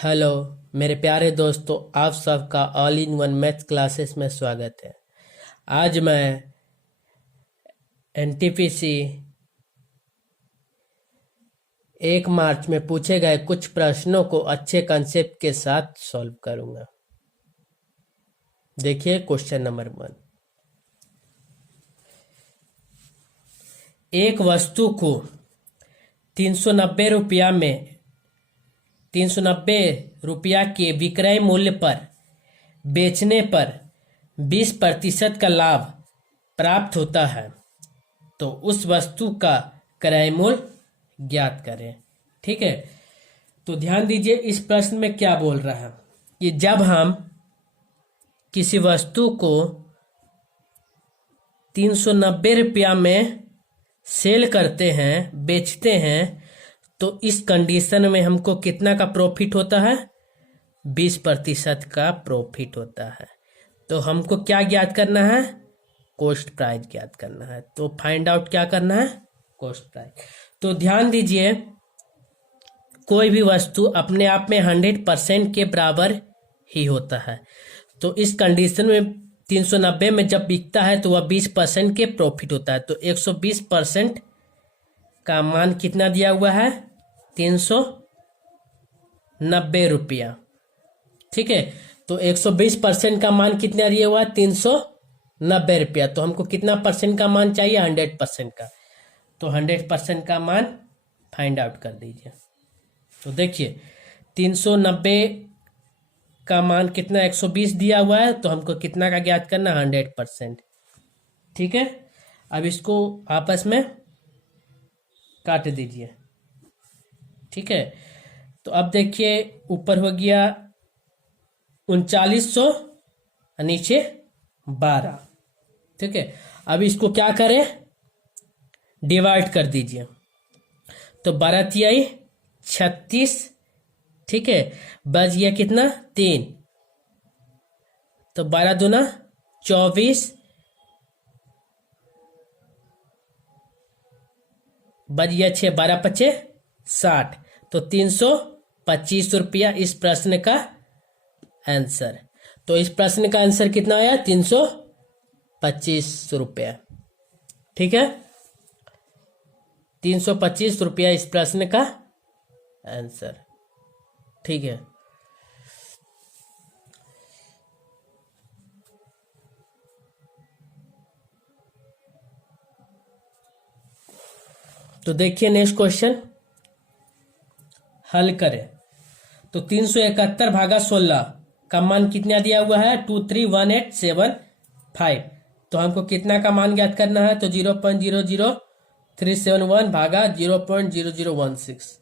Hello मेरे प्यारे दोस्तों, आप सबका all in one math classes में स्वागत है। आज मैं एनटीपीसी 1 मार्च में पूछे गए कुछ प्रश्नों को अच्छे कंसेप्ट के साथ सॉल्व करूंगा। देखिए क्वेश्चन नंबर 1। एक वस्तु को 390 रुपया में 390 रुपया के विक्रय मूल्य पर बेचने पर 20% का लाभ प्राप्त होता है, तो उस वस्तु का क्रय मूल्य ज्ञात करें। ठीक है, तो ध्यान दीजिए इस प्रश्न में क्या बोल रहा है कि जब हम किसी वस्तु को 390 रुपया में सेल करते हैं, बेचते हैं, तो इस कंडीशन में हमको कितना का प्रॉफिट होता है? 20% का प्रॉफिट होता है। तो हमको क्या ज्ञात करना है? कॉस्ट प्राइस ज्ञात करना है। तो फाइंड आउट क्या करना है? Cost price. तो ध्यान दीजिए, कोई भी वस्तु अपने आप में 100% के बराबर ही होता है। तो इस कंडीशन में 390 में जब बिकता है तो वह 20% के प्रॉफिट होता है। तो 120% का मान कितना दिया हुआ है? 390 रुपया। ठीक है, तो 120% का मान कितना दिया हुआ है? 390 रुपया। तो हमको कितना परसेंट का मान चाहिए? 100% का। तो 100% का मान फाइंड आउट कर दीजिए। तो देखिए 390 का मान कितना? 120 दिया हुआ है, तो हमको कितना का ज्ञात करना? 100%। ठीक है, अब इसको आपस में काट दीजिए। ठीक है, तो अब देखिए ऊपर हो गया 3900, नीचे 12। ठीक है, अब इसको क्या करें? डिवाइड कर दीजिए। तो 12 तिहाई 36। ठीक है, बच गया कितना? 3। तो 12 दूना 24, बच गया 6, 12 पचे 60। तो 325 रुपया इस प्रश्न का आंसर। तो इस प्रश्न का आंसर कितना आया? 325 रुपया। ठीक है, 325 रुपया इस प्रश्न का आंसर। ठीक है, तो देखिए नेक्स्ट क्वेश्चन हल करें। तो 371 भागा 16 का मान कितना दिया हुआ है? 231875। तो हमको कितना का मान ज्ञात करना है? तो 0.00371 भागा 0.0016।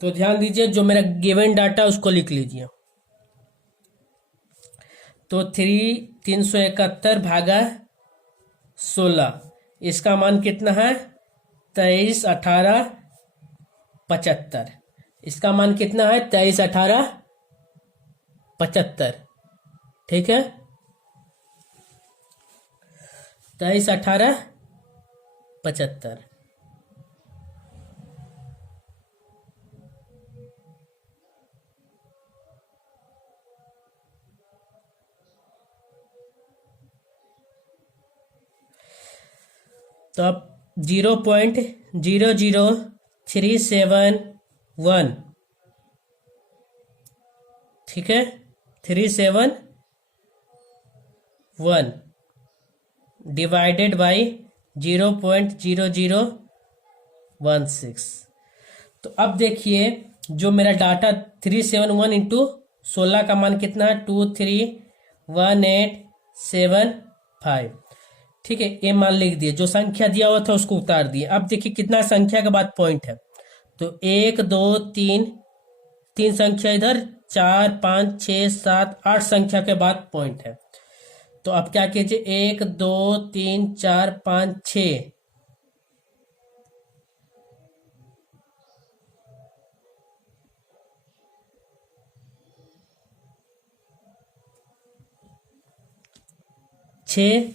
तो ध्यान दीजिए, जो मेरा गिवन डाटा उसको लिख लीजिए। तो 371 भागा 16, इसका मान कितना है? 231875। इसका मान कितना है? 231875। ठीक है, 231875। तो अब 0.00371, ठीक है, 371 डिवाइडेड बाई 0.0016। तो अब देखिए, जो मेरा डाटा 371 इंटू 16 का मान कितना है? 231875। ठीक है, ये मान लिख दिए। जो संख्या दिया हुआ था उसको उतार दिए। अब देखिए कितना संख्या के बाद पॉइंट है। तो 1 2 3, 3 संख्या इधर, 4 5 6 7 8 संख्या के बाद पॉइंट है। तो अब क्या कीजिए? 1 2 3 4 5 6, छः,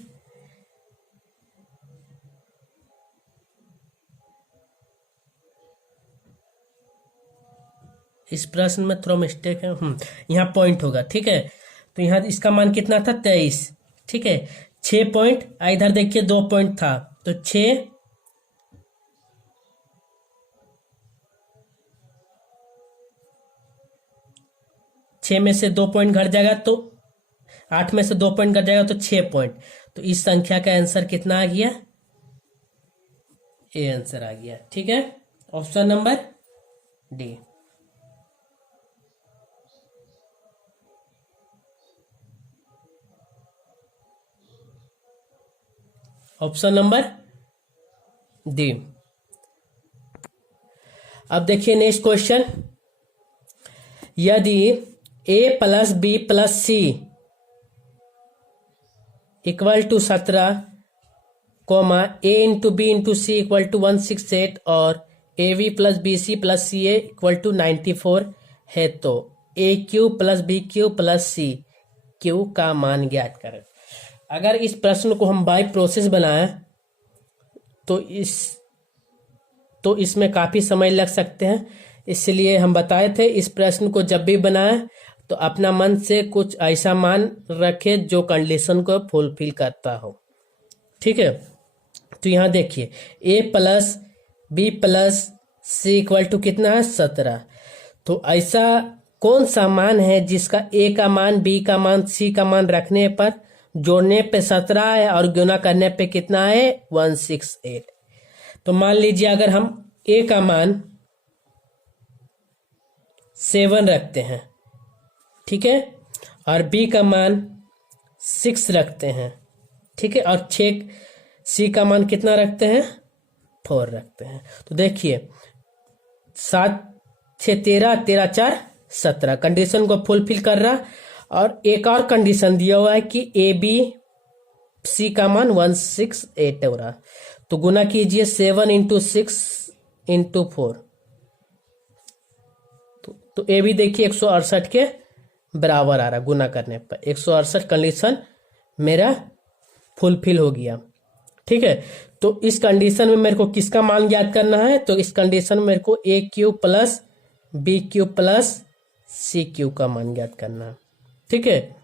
इस प्रश्न में थोड़ा मिस्टेक है। यहाँ पॉइंट होगा, ठीक है। तो यहाँ इसका मान कितना था, 23, ठीक है। 6 पॉइंट, इधर देखिए 2 पॉइंट था, तो 6 में से 2 पॉइंट घट जाएगा, तो 8 में से 2 पॉइंट घट जाएगा, तो 6 पॉइंट। तो इस संख्या का आंसर कितना आ गया, ए आंसर आ गया, ठीक है। Option number D. Option number D. अब देखिए नेक्स्ट क्वेश्चन, यदि a plus B plus C equal to 17, comma a into B into C equal to 168 और A B plus B C plus C A equal to 94 है, तो ए cube plus B cube plus सी cube का मान ज्ञात करें। अगर इस प्रश्न को हम बाय प्रोसेस बनाएं तो इसमें काफ़ी समय लग सकते हैं, इसलिए हम बताए थे इस प्रश्न को जब भी बनाएं तो अपना मन से कुछ ऐसा मान रखे जो कंडीशन को फुलफिल करता हो, ठीक है। तो यहाँ देखिए a plus B plus C equal to कितना है, 17। तो ऐसा कौन सा मान है जिसका a का मान, b का मान, c का मान रखने पर जोड़ने पे 17 है और गुना करने पे कितना है, 168। तो मान लीजिए अगर हम a का मान 7 रखते हैं, ठीक है, और b का मान 6 रखते हैं, ठीक है, और 6 c का मान कितना रखते हैं, 4 रखते हैं। तो देखिए 7 6 13, 13 4 17 कंडीशन को फुलफिल कर रहा। और एक और कंडीशन दिया हुआ है कि ए बी सी का मान 168 हो रहा। तो गुना कीजिए 7 इंटू 6 इंटू 4, तो ए बी देखिए 168 के बराबर आ रहा गुना करने पर। 168 कंडीशन मेरा फुलफिल हो गया, ठीक है। तो इस कंडीशन में मेरे को किसका मान ज्ञात करना है, तो इस कंडीशन में मेरे को a cube plus B cube plus C cube का मान ज्ञात करना है, ठीक है।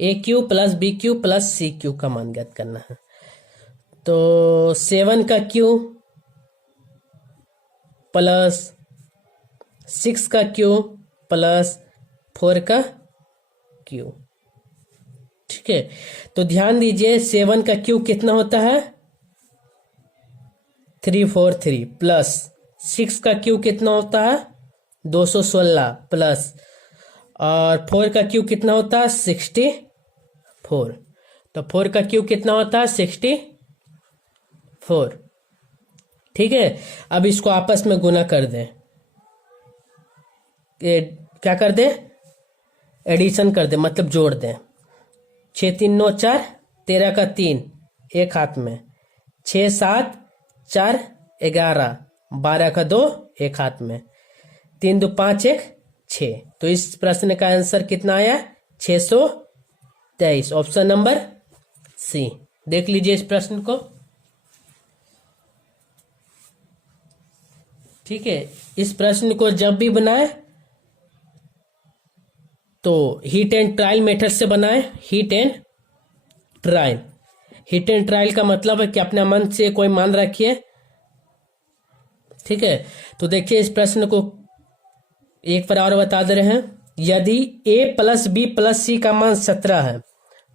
A cube plus B cube plus C cube का मान ज्ञात करना है। तो 7 का क्यू प्लस 6 का क्यू प्लस 4 का क्यू, ठीक है। तो ध्यान दीजिए 7 का क्यू कितना होता है, 343 प्लस 6 का क्यू कितना होता है, 216 प्लस और 4 का क्यू कितना होता है, 64। तो 4 का क्यू कितना होता है, 64, ठीक है। अब इसको आपस में गुना कर दें, क्या कर दें, एडिशन कर दें, मतलब जोड़ दें। 6 3 9 4, 13 का 3 एक हाथ में, 6 7 4 11, 12 का 2 एक हाथ में, 3 2 5 1 6। तो इस प्रश्न का आंसर कितना आया, 623। Option number C. देख लीजिए इस प्रश्न को, ठीक है। इस प्रश्न को जब भी बनाए तो हीट एंड ट्रायल मेथड से बनाए। Heat and trial, heat and trial का मतलब है कि अपने मन से कोई मान रखिए, ठीक है। तो देखिए इस प्रश्न को एक बार और बता दे रहे हैं। यदि a प्लस बी प्लस सी का मान 17 है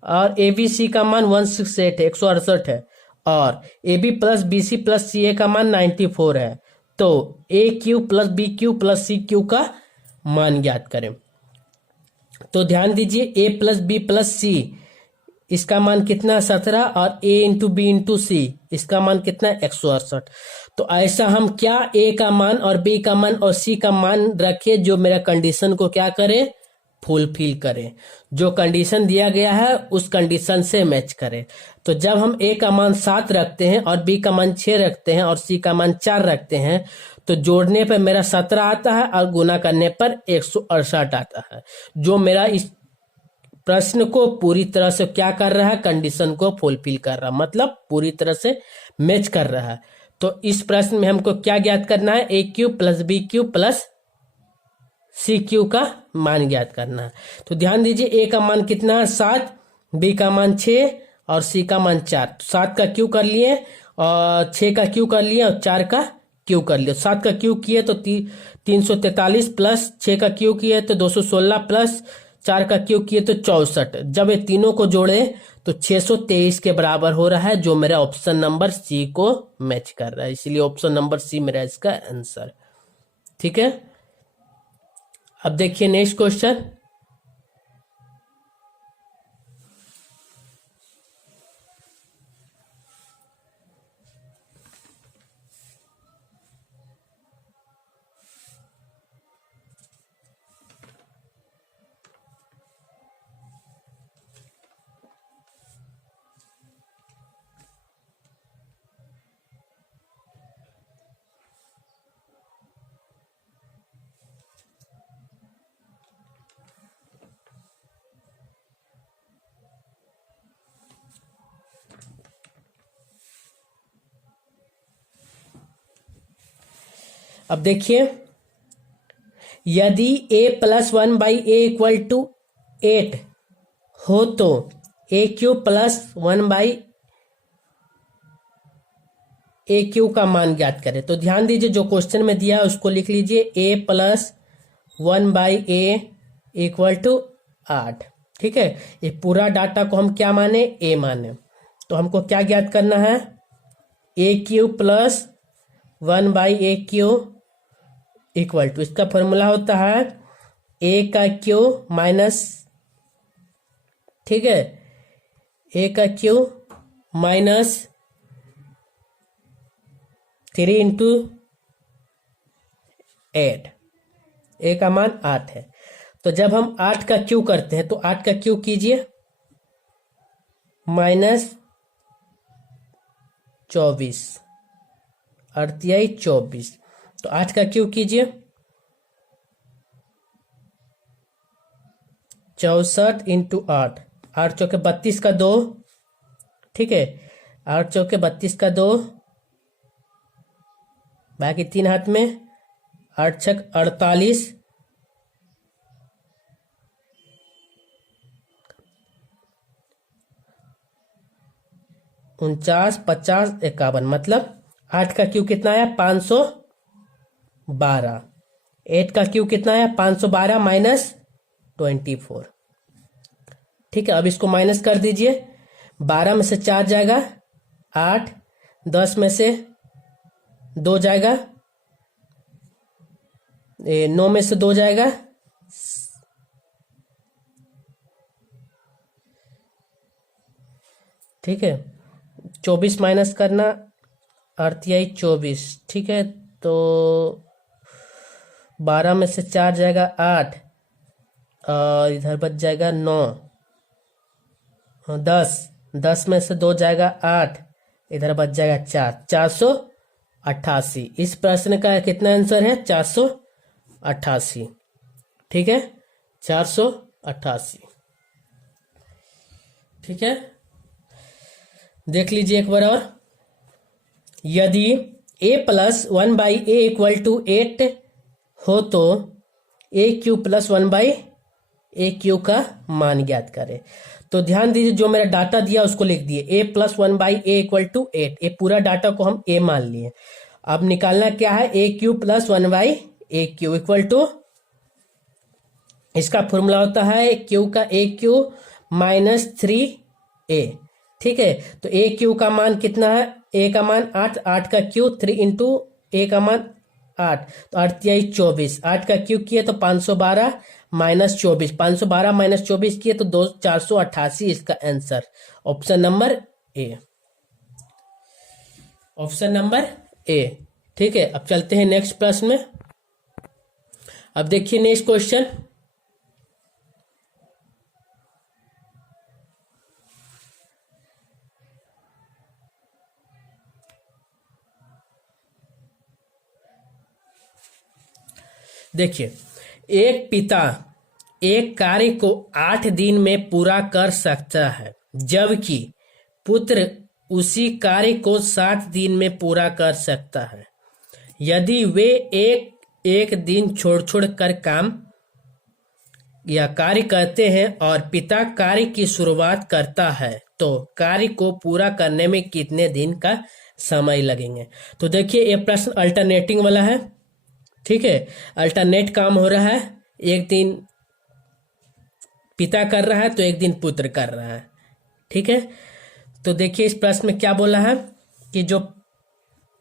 और ए बी सी का मान 168 है, 168 है, और A B plus B C plus C a का मान 94 है, तो ए cube plus B cube plus सी क्यू का मान ज्ञात करें। तो ध्यान दीजिए a plus B plus c इसका मान कितना, 17, और a into B into c इसका मान कितना, 168। तो ऐसा हम क्या a का मान और b का मान और c का मान रखे जो मेरा कंडीशन को क्या करे, फुलफिल करे, जो कंडीशन दिया गया है उस कंडीशन से मैच करे। तो जब हम a का मान 7 रखते हैं और b का मान 6 रखते हैं और c का मान 4 रखते हैं, तो जोड़ने पर मेरा 17 आता है और गुना करने पर 168 आता है, जो मेरा इस प्रश्न को पूरी तरह से क्या कर रहा है, कंडीशन को फुलफिल कर रहा है, मतलब पूरी तरह से मैच कर रहा है। तो इस प्रश्न में हमको क्या ज्ञात करना है, a cube plus B cube plus C cube का मान ज्ञात करना है। तो ध्यान दीजिए, ए का मान कितना है 7, बी का मान 6 और सी का मान 4। 7 का क्यू कर लिए और 6 का क्यू कर लिए और 4 का क्यू कर लिया। 7 का क्यू किए तो 343 प्लस 6 का क्यू किए तो 216 प्लस 4 का क्यू किए तो 64। जब ये तीनों को जोड़े तो 623 के बराबर हो रहा है, जो मेरा ऑप्शन नंबर सी को मैच कर रहा है। इसलिए ऑप्शन नंबर सी मेरा इसका आंसर। ठीक है, अब देखिए नेक्स्ट क्वेश्चन। अब देखिए, यदि a प्लस 1/a = 8 हो तो a³ प्लस 1/a³ का मान ज्ञात करें। तो ध्यान दीजिए, जो क्वेश्चन में दिया है उसको लिख लीजिए, a प्लस 1/a = 8। ठीक है, ये पूरा डाटा को हम क्या माने, a माने। तो हमको क्या ज्ञात करना है, a³ प्लस 1/a³ = इसका फॉर्मूला होता है a का क्यू माइनस, ठीक है, a का क्यू माइनस 3 × 8। a का मान 8 है। तो जब हम 8 का क्यू करते हैं तो 8 का क्यू कीजिए माइनस 24, 24। तो 8 का क्यू कीजिए 64 × 8, 8 चौके 32 का 2, ठीक है, 8 चौके 32 का 2, बाकी 3 हाथ में, 8 छक 48, 49, 50, 51। मतलब 8 का क्यू कितना आया, 512। 8 का क्यू कितना आया, 512 माइनस 24। ठीक है, अब इसको माइनस कर दीजिए। 12 में से 4 जाएगा 8, 10 में से 2 जाएगा, 9 में से 2 जाएगा, ठीक है, 24 माइनस करना, 24। ठीक है, तो 12 में से 4 जाएगा 8 और इधर बच जाएगा 9, 10 में से 2 जाएगा 8, इधर बच जाएगा 4, 488। इस प्रश्न का कितना आंसर है, 488। ठीक है, 488। ठीक है, देख लीजिए एक बार और। यदि a प्लस 1/a = 8 हो तो a³ प्लस 1/a³ का मान ज्ञात करें। तो ध्यान दीजिए, जो मेरा डाटा दिया उसको लिख दिए, a प्लस 1/a = 8। ये पूरा डाटा को हम a मान लिए। अब निकालना क्या है, a³ प्लस 1/a³ = इसका फॉर्मूला होता है q का a³ माइनस 3a। ठीक है, तो a³ का मान कितना है, a का मान 8, 8 का क्यू 3 × a का मान 8, तो 8 × 24। 8 का क्यू किए तो 512 माइनस 24, 512 माइनस 24 किए तो 488। इसका answer option number A, option number A. ठीक है, अब चलते हैं नेक्स्ट प्रश्न में। अब देखिए नेक्स्ट क्वेश्चन। देखिए, एक पिता एक कार्य को 8 दिन में पूरा कर सकता है, जबकि पुत्र उसी कार्य को 7 दिन में पूरा कर सकता है। यदि वे एक एक दिन छोड़ छोड़ कर काम या कार्य करते हैं और पिता कार्य की शुरुआत करता है तो कार्य को पूरा करने में कितने दिन का समय लगेंगे। तो देखिए ये प्रश्न अल्टरनेटिंग वाला है, ठीक है। अल्टरनेट काम हो रहा है, एक दिन पिता कर रहा है तो एक दिन पुत्र कर रहा है, ठीक है। तो देखिए इस प्रश्न में क्या बोला है कि जो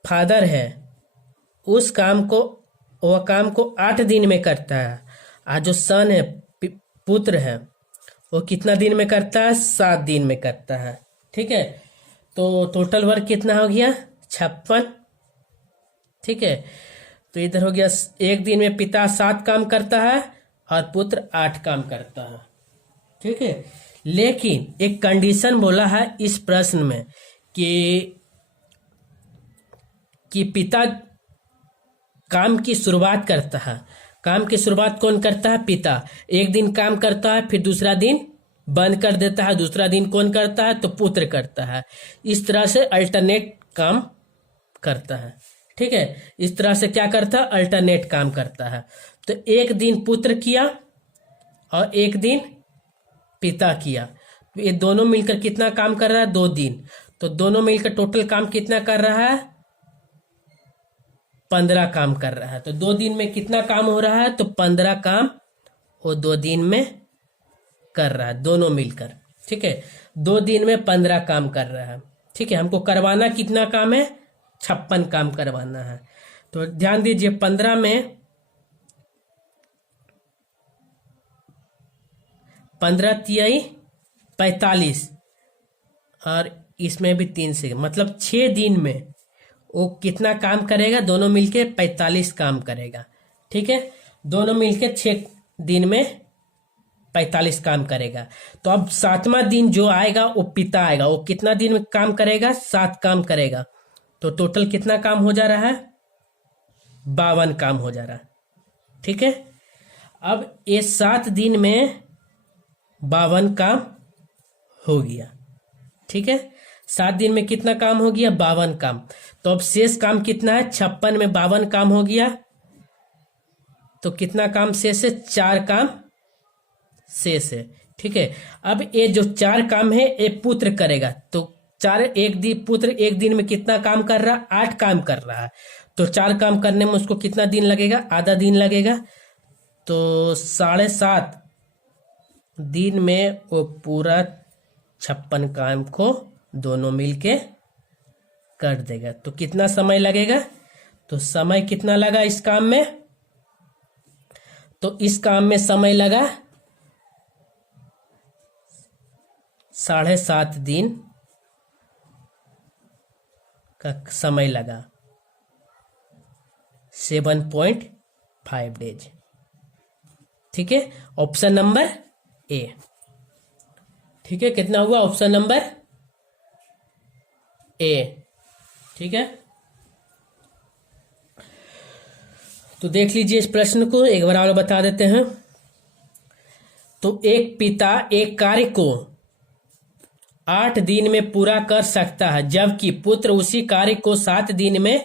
फादर है उस काम को, वह काम को 8 दिन में करता है, और जो सन है पुत्र है वो कितना दिन में करता है, 7 दिन में करता है, ठीक है। तो टोटल वर्क कितना हो गया, 56, ठीक है। तो इधर हो गया एक दिन में पिता 7 काम करता है और पुत्र 8 काम करता है, ठीक है। लेकिन एक कंडीशन बोला है इस प्रश्न में कि पिता काम की शुरुआत करता है। काम की शुरुआत कौन करता है, पिता। एक दिन काम करता है फिर दूसरा दिन बंद कर देता है, दूसरा दिन कौन करता है, तो पुत्र करता है। इस तरह से अल्टरनेट काम करता है, ठीक है। इस तरह से क्या करता है, अल्टरनेट काम करता है। तो एक दिन पुत्र किया और एक दिन पिता किया, तो ये दोनों मिलकर कितना काम कर रहा है, 2 दिन। तो दोनों मिलकर टोटल काम कितना कर रहा है, 15 काम कर रहा है। तो 2 दिन में कितना काम हो रहा है, तो 15 काम वो 2 दिन में कर रहा है, दोनों मिलकर, ठीक है। 2 दिन में 15 काम कर रहा है, ठीक है। हमको करवाना कितना काम है, 56 काम करवाना है। तो ध्यान दीजिए 15 में 15 तिहाई 45 और इसमें भी 3 से, मतलब 6 दिन में वो कितना काम करेगा, दोनों मिलके 45 काम करेगा, ठीक है। दोनों मिलके 6 दिन में 45 काम करेगा। तो अब 7वां दिन जो आएगा वो पिता आएगा, वो कितना दिन में काम करेगा, 7 काम करेगा। तो टोटल कितना काम हो जा रहा है, 52 काम हो जा रहा है, ठीक है। अब ये 7 दिन में 52 काम हो गया, ठीक है। 7 दिन में कितना काम हो गया, 52 काम। तो अब शेष काम कितना है, 56 में 52 काम हो गया, तो कितना काम शेष है, 4 काम शेष है, ठीक है। अब ये जो 4 काम है ये पुत्र करेगा, तो पुत्र एक दिन में कितना काम कर रहा है, 8 काम कर रहा है। तो 4 काम करने में उसको कितना दिन लगेगा, आधा दिन लगेगा। तो 7.5 दिन में वो पूरा 56 काम को दोनों मिलके कर देगा। तो कितना समय लगेगा, तो समय कितना लगा इस काम में, तो इस काम में समय लगा 7.5 दिन का समय लगा, 7.5 डेज, ठीक है। ऑप्शन नंबर ए, ठीक है। कितना हुआ, ऑप्शन नंबर ए, ठीक है। तो देख लीजिए इस प्रश्न को एक बार और बता देते हैं। तो एक पिता एक कार्य को 8 दिन में पूरा कर सकता है, जबकि पुत्र उसी कार्य को 7 दिन में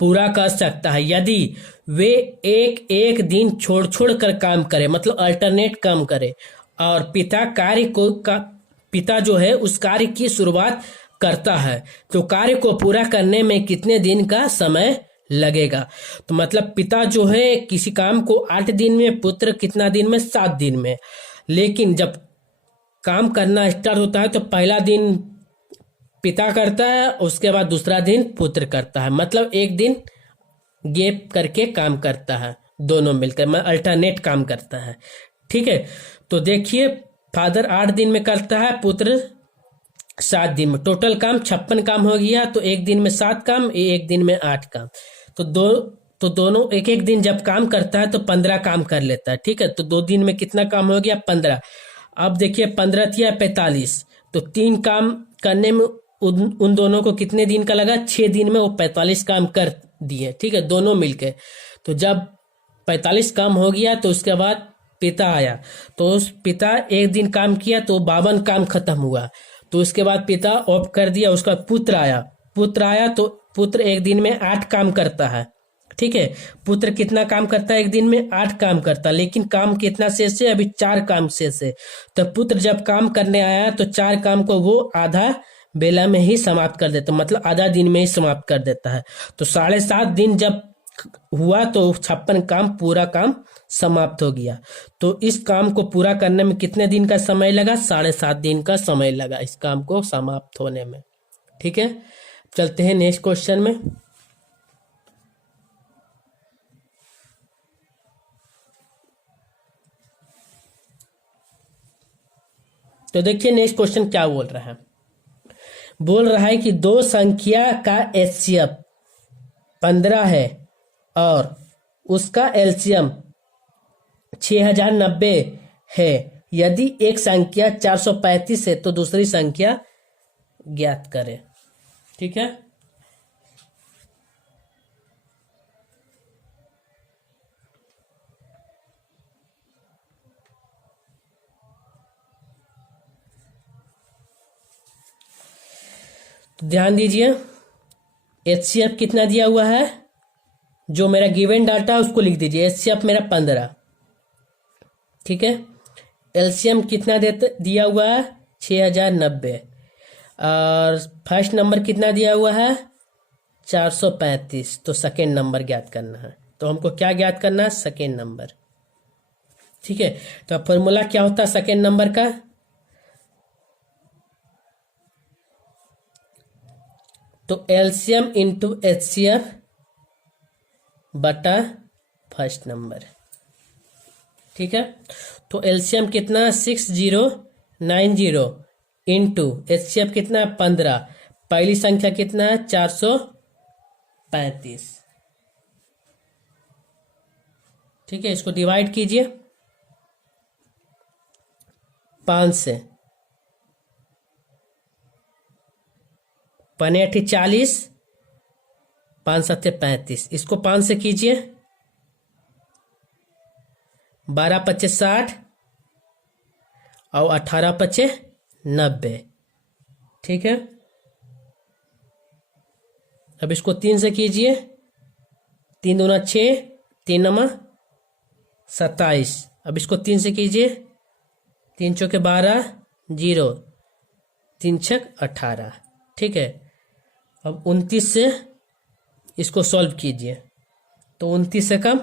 पूरा कर सकता है यदि वे एक दिन छोड़ छोड़ कर काम करे, मतलब अल्टरनेट काम करे, और पिता जो है उस कार्य की शुरुआत करता है तो कार्य को पूरा करने में कितने दिन का समय लगेगा। तो मतलब पिता जो है किसी काम को 8 दिन में, पुत्र कितना दिन में, 7 दिन में। लेकिन जब काम करना स्टार्ट होता है तो पहला दिन पिता करता है, उसके बाद दूसरा दिन पुत्र करता है, मतलब एक दिन गैप करके काम करता है, दोनों मिलकर अल्टरनेट काम करता है, ठीक है। तो देखिए फादर 8 दिन में करता है, पुत्र 7 दिन में, टोटल काम 56 काम हो गया। तो एक दिन में 7 काम, एक दिन में 8 काम। तो दोनों एक एक दिन जब काम करता है तो 15 काम कर लेता है, ठीक है। तो 2 दिन में कितना काम हो गया, 15। अब देखिए 15 या 45, तो 3 काम करने में उन दोनों को कितने दिन का लगा, 6 दिन में वो 45 काम कर दिए, ठीक है, दोनों मिलके। तो जब 45 काम हो गया तो उसके बाद पिता आया, तो उस पिता एक दिन काम किया तो 52 काम खत्म हुआ। तो उसके बाद पिता ऑफ कर दिया, उसका पुत्र आया तो पुत्र एक दिन में 8 काम करता है, ठीक है। पुत्र कितना काम करता है एक दिन में? 8 काम करता है, लेकिन काम कितना शेष है? अभी 4 काम शेष है। तो पुत्र जब काम करने आया तो 4 काम को वो आधा बेला में ही समाप्त कर देता, मतलब आधा दिन में ही समाप्त कर देता है। तो 7.5 दिन जब हुआ तो 56 काम पूरा काम समाप्त हो गया। तो इस काम को पूरा करने में कितने दिन का समय लगा? 7.5 दिन का समय लगा इस काम को समाप्त होने में। ठीक है, चलते हैं नेक्स्ट क्वेश्चन में। तो देखिए नेक्स्ट क्वेश्चन क्या बोल रहा है। बोल रहा है कि दो संख्या का एचसीएफ 15 है और उसका एलसीएम 6090 है। यदि एक संख्या 435 है तो दूसरी संख्या ज्ञात करें। ठीक है, तो ध्यान दीजिए, एचसीएफ कितना दिया हुआ है? जो मेरा गिवन डाटा है उसको लिख दीजिए। एचसीएफ मेरा 15, ठीक है। एलसीएम कितना दिया हुआ है? 6090। और फर्स्ट नंबर कितना दिया हुआ है? 435। तो सेकेंड नंबर ज्ञात करना है। तो हमको क्या ज्ञात करना है? Second number. ठीक है, तो फॉर्मूला क्या होता है सेकेंड नंबर का? तो एलसीएम इंटू एचसीएफ बटा फर्स्ट नंबर। ठीक है, तो एलसीएम कितना? 6090 इंटू एचसीएफ कितना? 15। पहली संख्या कितना है? 435। ठीक है, इसको डिवाइड कीजिए 5 से। 5 40, 5 7 35। इसको 5 से कीजिए, 12 25 60 और 18 25 90। ठीक है, अब इसको 3 से कीजिए, 3 दूना 6, 3 नमा 27। अब इसको 3 से कीजिए, 3 चौके 12, 0, 3 छक 18। ठीक है, अब 29 से इसको सॉल्व कीजिए, तो 29 से कम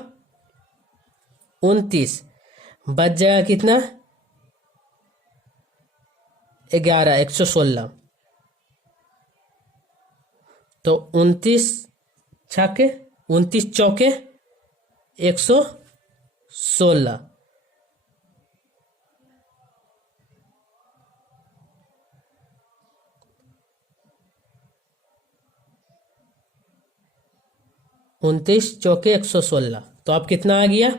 29 बच जाएगा कितना? 11, 116। तो 29 छके 29 चौके 116। उनतीस चौके 116। तो आप कितना आ गया?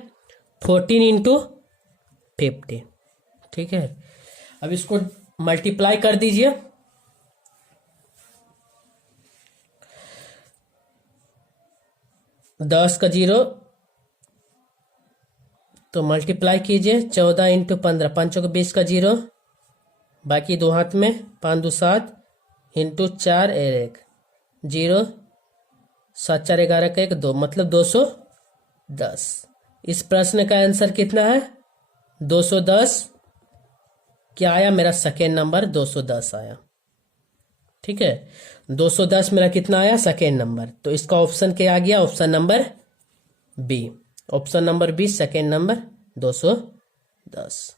14 इंटू 50। ठीक है, अब इसको मल्टीप्लाई कर दीजिए। दस का 0 तो मल्टीप्लाई कीजिए 14 इंटू 15, 5 का 20 का 0, बाकी दो हाथ में 5 2 7 इंटू 4 1 0, 7 4 11 का 1 2, मतलब 210। इस प्रश्न का आंसर कितना है? 210। क्या आया? मेरा सेकेंड नंबर 210 आया। ठीक है, 210 मेरा कितना आया? Second number. तो इसका ऑप्शन क्या आ गया? Option number B. Option number B, second number 210।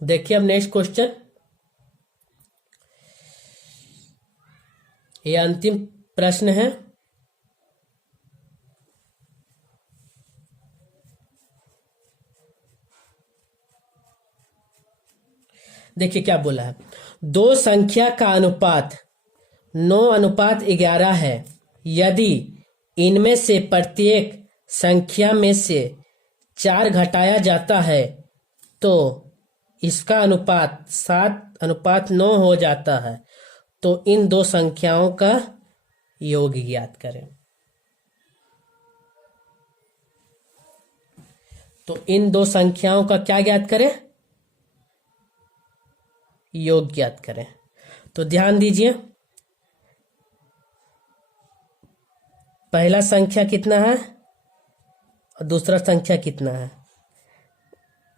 देखिए अब नेक्स्ट क्वेश्चन, ये अंतिम प्रश्न है। देखिए क्या बोला है। दो संख्या का अनुपात 9:11 है। यदि इनमें से प्रत्येक संख्या में से 4 घटाया जाता है तो इसका अनुपात 7:9 हो जाता है। तो इन दो संख्याओं का योग ज्ञात करें। तो इन दो संख्याओं का क्या ज्ञात करें? योग ज्ञात करें। तो ध्यान दीजिए, पहला संख्या कितना है और दूसरा संख्या कितना है?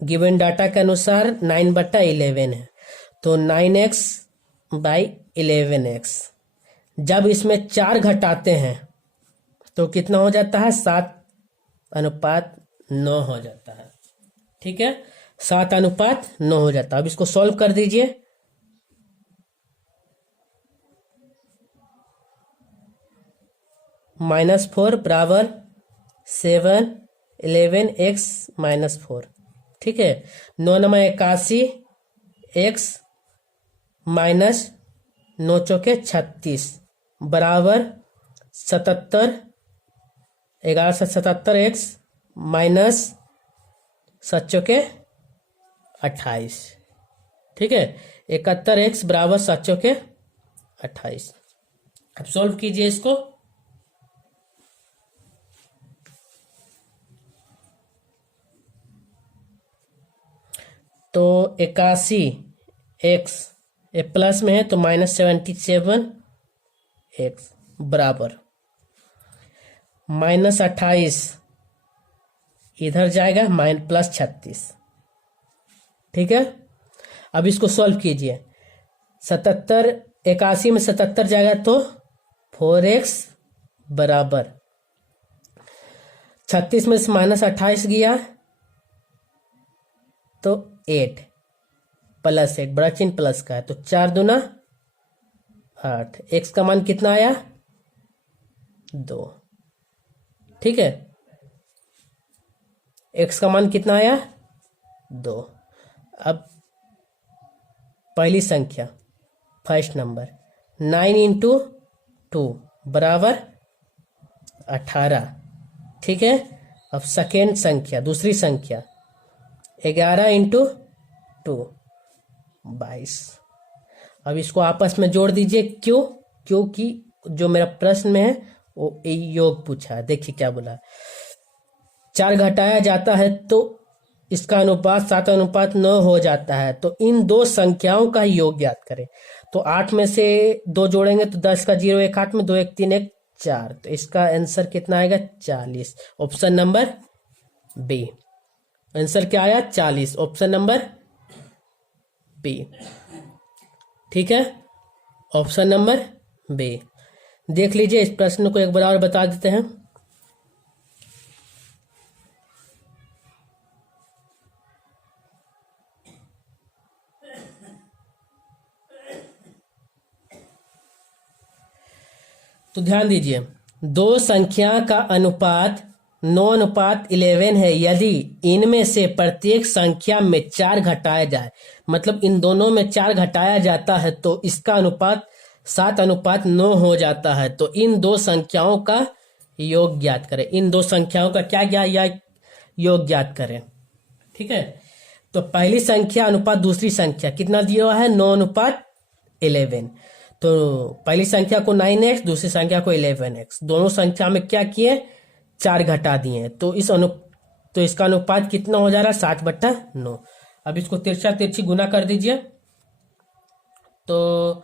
गिवन डाटा के अनुसार 9/11 है, तो 9x बाई 11x। जब इसमें 4 घटाते हैं तो कितना हो जाता है? 7:9 हो जाता है। ठीक है, 7:9 हो जाता है। अब इसको सॉल्व कर दीजिए। -4 बराबर 7 11x -4। ठीक है, 9×81 x माइनस 9×4 = 36 बराबर 77। 11 से 77 x माइनस 7×4 = 28। ठीक है, 71 x बराबर 7×4 = 28। अब सॉल्व कीजिए इसको। तो 81x ये प्लस में है तो -77x बराबर -28 इधर जाएगा +36। ठीक है, अब इसको सॉल्व कीजिए। 81 में 77 जाएगा तो 4x बराबर 36 में से -28 गया तो 8 +8 बड़ा चिन्ह प्लस का है, तो 4 दूना 8। x का मान कितना आया? 2। ठीक है, x का मान कितना आया? 2। अब पहली संख्या फर्स्ट नंबर 9 × 2 बराबर 18। ठीक है, अब सेकेंड संख्या दूसरी संख्या 11 × 2 22। अब इसको आपस में जोड़ दीजिए। क्यों? क्योंकि जो मेरा प्रश्न में है वो योग पूछा है। देखिए क्या बोला, 4 घटाया जाता है तो इसका अनुपात 7:9 हो जाता है। तो इन दो संख्याओं का योग ज्ञात करें। तो 8 में से 2 जोड़ेंगे तो 10 का 0 1 8 में 2 1 3 1 4। तो इसका आंसर कितना आएगा? 40। Option number B. आंसर क्या आया? 40। Option number B. ठीक है, ऑप्शन नंबर बी। देख लीजिए, इस प्रश्न को एक बार और बता देते हैं। तो ध्यान दीजिए, दो संख्या का अनुपात 9:11 है। यदि इनमें से प्रत्येक संख्या में 4 घटाया जाए, मतलब इन दोनों में 4 घटाया जाता है तो इसका अनुपात 7:9 हो जाता है। तो इन दो संख्याओं का योग ज्ञात करें। इन दो संख्याओं का क्या योग ज्ञात करें। ठीक है, तो पहली संख्या अनुपात दूसरी संख्या कितना दिया हुआ है? 9:11। तो पहली संख्या को 9x, दूसरी संख्या को 11x। दोनों संख्या में क्या किए? 4 घटा दिए। तो इसका अनुपात कितना हो जा रहा है? 7/9। अब इसको तिरछा तिरछी गुना कर दीजिए। तो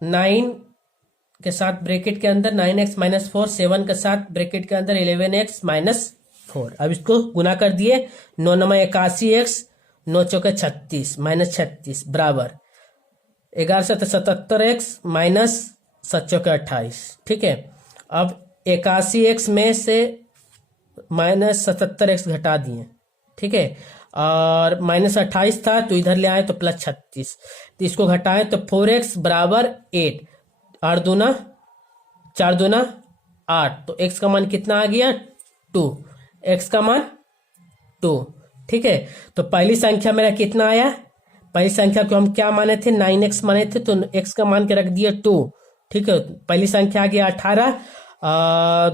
9 के साथ ब्रैकेट के अंदर 9x -4, 7 के साथ ब्रैकेट के अंदर 11x -4। अब इसको गुना कर दिए। 9×81x 9×4 = 36 -36 बराबर 11 से 77x -7×4 = 28। ठीक है, अब 81x में से -77x घटा दिए। ठीक है, और -28 था तो इधर ले आए तो +36। तो इसको घटाएं तो 4x बराबर 8। 8 दूना 4 दूना 8। तो x का मान कितना आ गया? 2। x का मान 2। ठीक है, तो पहली संख्या मेरा कितना आया? पहली संख्या को हम क्या माने थे? 9x माने थे, तो x का मान के रख दिया 2। ठीक है, पहली संख्या आ गया 18।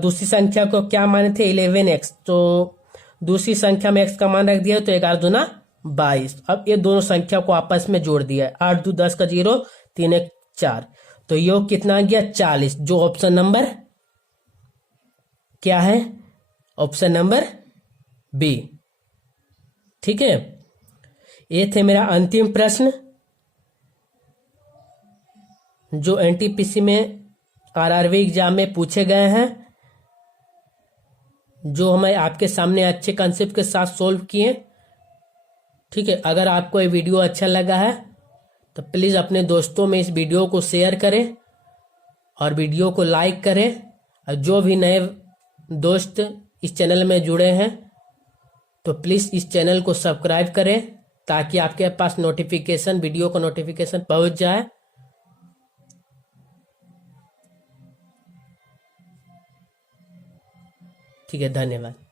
दूसरी संख्या को क्या माने थे? 11x। तो दूसरी संख्या में x का मान रख दिया तो 11 दूना 22। अब ये दोनों संख्या को आपस में जोड़ दिया। 8 2 10 का 0, 3 1 4। तो योग कितना आ गया? 40। जो ऑप्शन नंबर क्या है? Option number B. ठीक है, ये थे मेरा अंतिम प्रश्न जो एनटीपीसी में आरआरबी एग्जाम में पूछे गए हैं, जो हमें आपके सामने अच्छे कंसेप्ट के साथ सोल्व किए। ठीक है, अगर आपको ये वीडियो अच्छा लगा है तो प्लीज़ अपने दोस्तों में इस वीडियो को शेयर करें और वीडियो को लाइक करें। और जो भी नए दोस्त इस चैनल में जुड़े हैं तो प्लीज़ इस चैनल को सब्सक्राइब करें ताकि आपके पास नोटिफिकेशन, वीडियो का नोटिफिकेशन पहुंच जाए। ठीक है, धन्यवाद।